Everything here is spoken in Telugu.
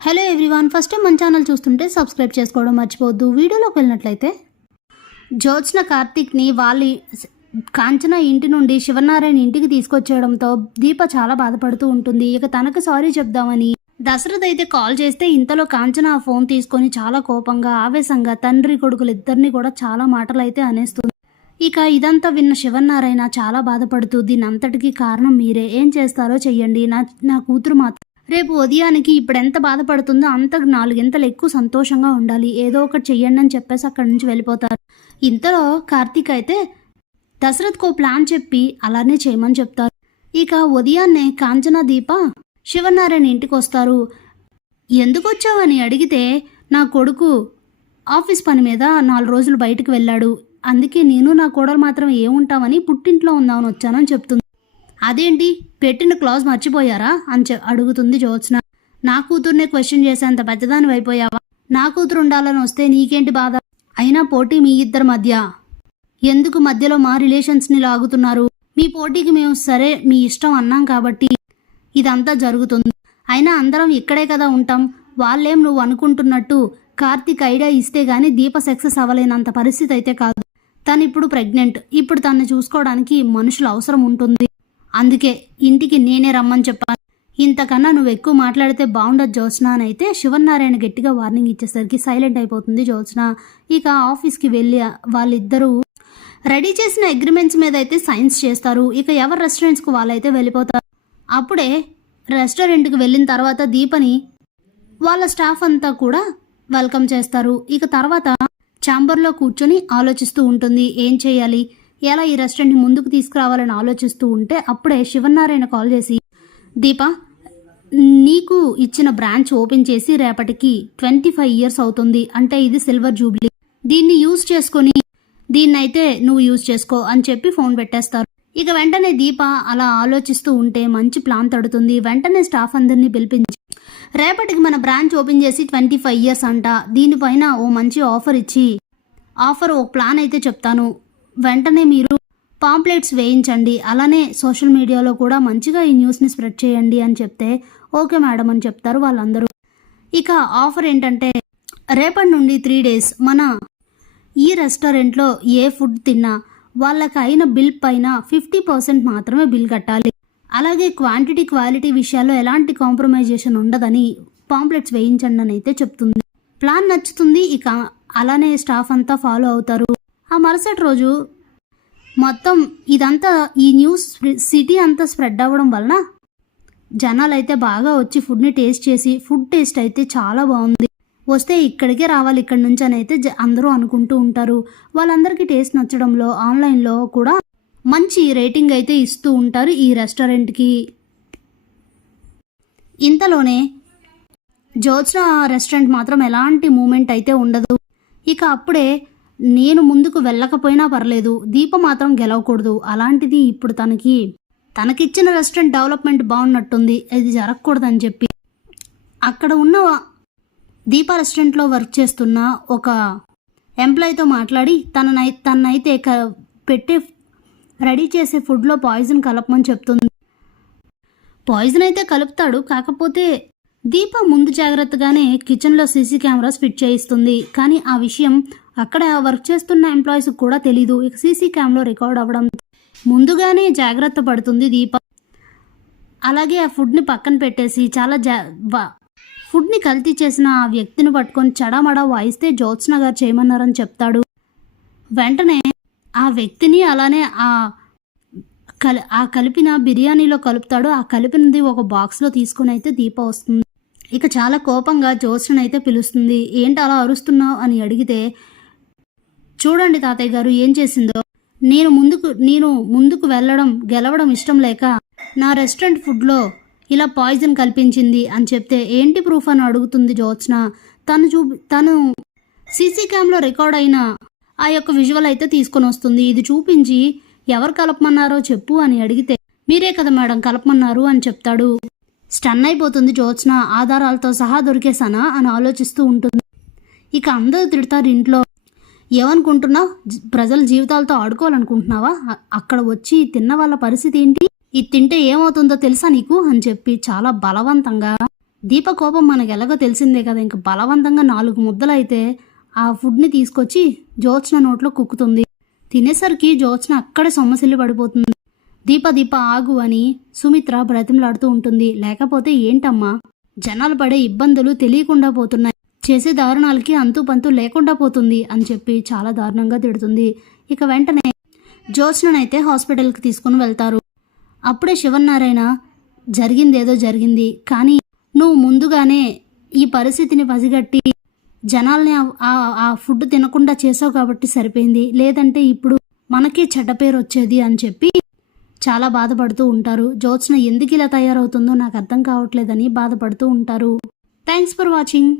హలో ఎవ్రీవన్, ఫస్ట్ టైం మన ఛానల్ చూస్తుంటే సబ్స్క్రైబ్ చేసుకోవడం మర్చిపోవద్దు. వీడియోలోకి వెళ్ళినట్లయితే జ్యోత్స్న కార్తీక్ని కాంచన ఇంటి నుండి శివనారాయణ ఇంటికి తీసుకొచ్చేయడంతో దీప చాలా బాధపడుతూ ఉంటుంది. ఇక తనకు సారీ చెప్దామని దశరథ్ అయితే కాల్ చేస్తే ఇంతలో కాంచన ఆ ఫోన్ తీసుకొని చాలా కోపంగా ఆవేశంగా తండ్రి కొడుకులు ఇద్దరిని కూడా చాలా మాటలు అయితే అనేస్తుంది. ఇక ఇదంతా విన్న శివనారాయణ చాలా బాధపడుతూ దీని అంతటికీ కారణం మీరే, ఏం చేస్తారో చెయ్యండి, నా కూతురు మాత్రం రేపు ఉదయానికి ఇప్పుడు ఎంత బాధపడుతుందో అంత 4 గంటలు ఎక్కువ సంతోషంగా ఉండాలి, ఏదో ఒకటి చెయ్యండి అని చెప్పేసి అక్కడి నుంచి వెళ్ళిపోతారు. ఇంతలో కార్తీక్ అయితే దశరథ్కు ప్లాన్ చెప్పి అలానే చేయమని చెప్తారు. ఇక ఉదయాన్నే కాంచన దీప శివనారాయణ ఇంటికి వస్తారు. ఎందుకు వచ్చావని అడిగితే నా కొడుకు ఆఫీస్ పని మీద 4 రోజులు బయటకు వెళ్ళాడు, అందుకే నేను నా కోడలు మాత్రం ఏముంటామని పుట్టింట్లో ఉందామని వచ్చానని చెప్తుంది. అదేంటి పెట్టిన క్లాజ్ మర్చిపోయారా అని అడుగుతుంది జ్యోత్స్న. నా కూతుర్నే క్వశ్చన్ చేసేంత పెద్దదాని అయిపోయావా? నా కూతురు ఉండాలని వస్తే నీకేంటి బాధ? అయినా పోటీ మీ ఇద్దరి మధ్య ఎందుకు? మధ్యలో మా రిలేషన్స్ని లాగుతున్నారు. మీ పోటీకి మేము సరే మీ ఇష్టం అన్నాం కాబట్టి ఇదంతా జరుగుతుంది. అయినా అందరం ఇక్కడే కదా ఉంటాం. వాళ్ళేం నువ్వు అనుకుంటున్నట్టు కార్తీక్ ఐడియా ఇస్తే గానీ దీప సక్సెస్ అవ్వలేనంత పరిస్థితి అయితే కాదు. తను ఇప్పుడు ప్రెగ్నెంట్, ఇప్పుడు తనని చూసుకోవడానికి మనుషులు అవసరం ఉంటుంది. అందుకే ఇంటికి నేనే రమ్మని చెప్పాను. ఇంతకన్నా నువ్వు ఎక్కువ మాట్లాడితే బాగుండదు జ్యోత్స్న అని అయితే శివనారాయణ గట్టిగా వార్నింగ్ ఇచ్చేసరికి సైలెంట్ అయిపోతుంది జ్యోత్స్న. ఇక ఆఫీస్కి వెళ్ళి వాళ్ళిద్దరూ రెడీ చేసిన అగ్రిమెంట్స్ మీద అయితే సైన్స్ చేస్తారు. ఇక ఎవరి రెస్టారెంట్స్కి వాళ్ళైతే వెళ్ళిపోతారు. అప్పుడే రెస్టారెంట్కి వెళ్ళిన తర్వాత దీపని వాళ్ళ స్టాఫ్ అంతా కూడా వెల్కమ్ చేస్తారు. ఇక తర్వాత ఛాంబర్లో కూర్చొని ఆలోచిస్తూ ఉంటుంది, ఏం చేయాలి, ఎలా ఈ రెస్టారెంట్ని ముందుకు తీసుకురావాలని ఆలోచిస్తూ ఉంటే అప్పుడే శివనారాయణ కాల్ చేసి, దీప నీకు ఇచ్చిన బ్రాంచ్ ఓపెన్ చేసి రేపటికి 25 ఇయర్స్ అవుతుంది, అంటే ఇది సిల్వర్ జూబ్లీ, దీన్ని యూజ్ చేసుకొని దీన్నైతే నువ్వు యూజ్ చేసుకో అని చెప్పి ఫోన్ పెట్టేస్తారు. ఇక వెంటనే దీప అలా ఆలోచిస్తూ ఉంటే మంచి ప్లాన్ తడుతుంది. వెంటనే స్టాఫ్ అందరినీ పిలిపించి రేపటికి మన బ్రాంచ్ ఓపెన్ చేసి 25 ఇయర్స్ అంట, దీనిపైన ఓ మంచి ఆఫర్ ఓ ప్లాన్ అయితే చెప్తాను, వెంటనే మీరు పాంప్లెట్స్ వేయించండి, అలానే సోషల్ మీడియాలో కూడా మంచిగా ఈ న్యూస్ని స్ప్రెడ్ చేయండి అని చెప్తే ఓకే మేడం అని చెప్తారు వాళ్ళందరూ. ఇక ఆఫర్ ఏంటంటే రేపటి నుండి 3 days మన ఈ రెస్టారెంట్లో ఏ ఫుడ్ తిన్నా వాళ్ళకి అయిన బిల్ పైన 50% మాత్రమే బిల్ కట్టాలి. అలాగే క్వాలిటీ విషయాల్లో ఎలాంటి కాంప్రమైజేషన్ ఉండదని పాంప్లెట్స్ వేయించండి అని అయితే చెప్తుంది. ప్లాన్ నచ్చుతుంది. ఇక అలానే స్టాఫ్ అంతా ఫాలో అవుతారు. ఆ మరుసటి రోజు మొత్తం ఇదంతా ఈ న్యూస్ సిటీ అంతా స్ప్రెడ్ అవ్వడం వలన జనాలు అయితే బాగా వచ్చి ఫుడ్ని టేస్ట్ చేసి ఫుడ్ టేస్ట్ అయితే చాలా బాగుంది, వస్తే ఇక్కడికే రావాలి ఇక్కడి నుంచి అని అయితే అందరూ అనుకుంటూ ఉంటారు. వాళ్ళందరికీ టేస్ట్ నచ్చడంలో ఆన్లైన్లో కూడా మంచి రేటింగ్ అయితే ఇస్తూ ఉంటారు ఈ రెస్టారెంట్కి. ఇంతలోనే జ్యోత్స్న రెస్టారెంట్ మాత్రం ఎలాంటి మూమెంట్ అయితే ఉండదు. ఇక అప్పుడే నేను ముందుకు వెళ్ళకపోయినా పర్లేదు, దీప మాత్రం గెలవకూడదు, అలాంటిది ఇప్పుడు తనకిచ్చిన రెస్టారెంట్ డెవలప్మెంట్ బాగున్నట్టుంది, ఇది జరగకూడదని చెప్పి అక్కడ ఉన్న దీప రెస్టారెంట్లో వర్క్ చేస్తున్న ఒక ఎంప్లాయీతో మాట్లాడి తనైతే పెట్టే రెడీ చేసే ఫుడ్లో పాయిజన్ కలపమని చెప్తుంది. పాయిజన్ అయితే కలుపుతాడు, కాకపోతే దీప ముందు జాగ్రత్తగానే కిచెన్లో సీసీ కెమెరాస్ ఫిట్ చేయిస్తుంది. కానీ ఆ విషయం అక్కడ వర్క్ చేస్తున్న ఎంప్లాయీస్కి కూడా తెలీదు. ఇక సీసీ క్యామ్లో రికార్డ్ అవ్వడం ముందుగానే జాగ్రత్త పడుతుంది దీప. అలాగే ఆ ఫుడ్ని పక్కన పెట్టేసి ఫుడ్ని కల్తీ చేసిన ఆ వ్యక్తిని పట్టుకొని చడామడా వాయిస్తే జ్యోత్స్న గారు చేయమన్నారని చెప్తాడు. వెంటనే ఆ వ్యక్తిని అలానే ఆ కలిపిన బిర్యానీలో కలుపుతాడు. ఆ కలిపినది ఒక బాక్స్లో తీసుకుని అయితే దీప వస్తుంది. ఇక చాలా కోపంగా జ్యోత్స్న అయితే పిలుస్తుంది. ఏంటి అలా అరుస్తున్నావు అని అడిగితే, చూడండి తాతయ్య గారు ఏం చేసిందో, నేను ముందుకు గెలవడం ఇష్టం లేక నా రెస్టారెంట్ ఫుడ్లో ఇలా పాయిజన్ కల్పించింది అని చెప్తే ఏంటి ప్రూఫ్ అని అడుగుతుంది జ్యోత్స్న. తను సీసీ క్యామ్లో రికార్డ్ అయిన ఆ యొక్క విజువల్ అయితే తీసుకొని వస్తుంది. ఇది చూపించి ఎవరు కలపమన్నారో చెప్పు అని అడిగితే మీరే కదా మేడం కలపమన్నారు అని చెప్తాడు. స్టన్ అయిపోతుంది జ్యోత్స్న. ఆధారాలతో సహా దొరికేసానా అని ఆలోచిస్తూ ఉంటుంది. ఇక అందరూ తిడతారు ఇంట్లో, ఏమనుకుంటున్నావు, ప్రజల జీవితాలతో ఆడుకోవాలనుకుంటున్నావా, అక్కడ వచ్చి తిన్న వాళ్ళ పరిస్థితి ఏంటి, ఇది తింటే ఏమవుతుందో తెలుసా నీకు అని చెప్పి చాలా బలవంతంగా దీప కోపం మనకు ఎలాగో తెలిసిందే కదా, ఇంక బలవంతంగా 4 ముద్దలు అయితే ఆ ఫుడ్ని తీసుకొచ్చి జ్యోత్స్న నోట్లో కుక్కుతుంది. తినేసరికి జ్యోత్స్న అక్కడే సొమ్మసిల్లి పడిపోతుంది. దీప ఆగు అని సుమిత్ర బ్రతిమలాడుతూ ఉంటుంది. లేకపోతే ఏంటమ్మా, జనాలు పడే ఇబ్బందులు తెలియకుండా పోతున్నాయి, చేసే దారుణాలకి అంతు పంతు లేకుండా పోతుంది అని చెప్పి చాలా దారుణంగా తిడుతుంది. ఇక వెంటనే జ్యోత్స్ననైతే హాస్పిటల్కి తీసుకుని వెళ్తారు. అప్పుడే శివనారాయణ జరిగిందేదో జరిగింది, కానీ నువ్వు ముందుగానే ఈ పరిస్థితిని పసిగట్టి జనాల్ని ఆ ఫుడ్ తినకుండా చేసావు కాబట్టి సరిపోయింది, లేదంటే ఇప్పుడు మనకే చెడ్డ పేరు వచ్చేది అని చెప్పి చాలా బాధపడుతూ ఉంటారు. జ్యోత్స్న ఎందుకు ఇలా తయారవుతుందో నాకు అర్థం కావట్లేదని బాధపడుతూ ఉంటారు. Thanks for watching.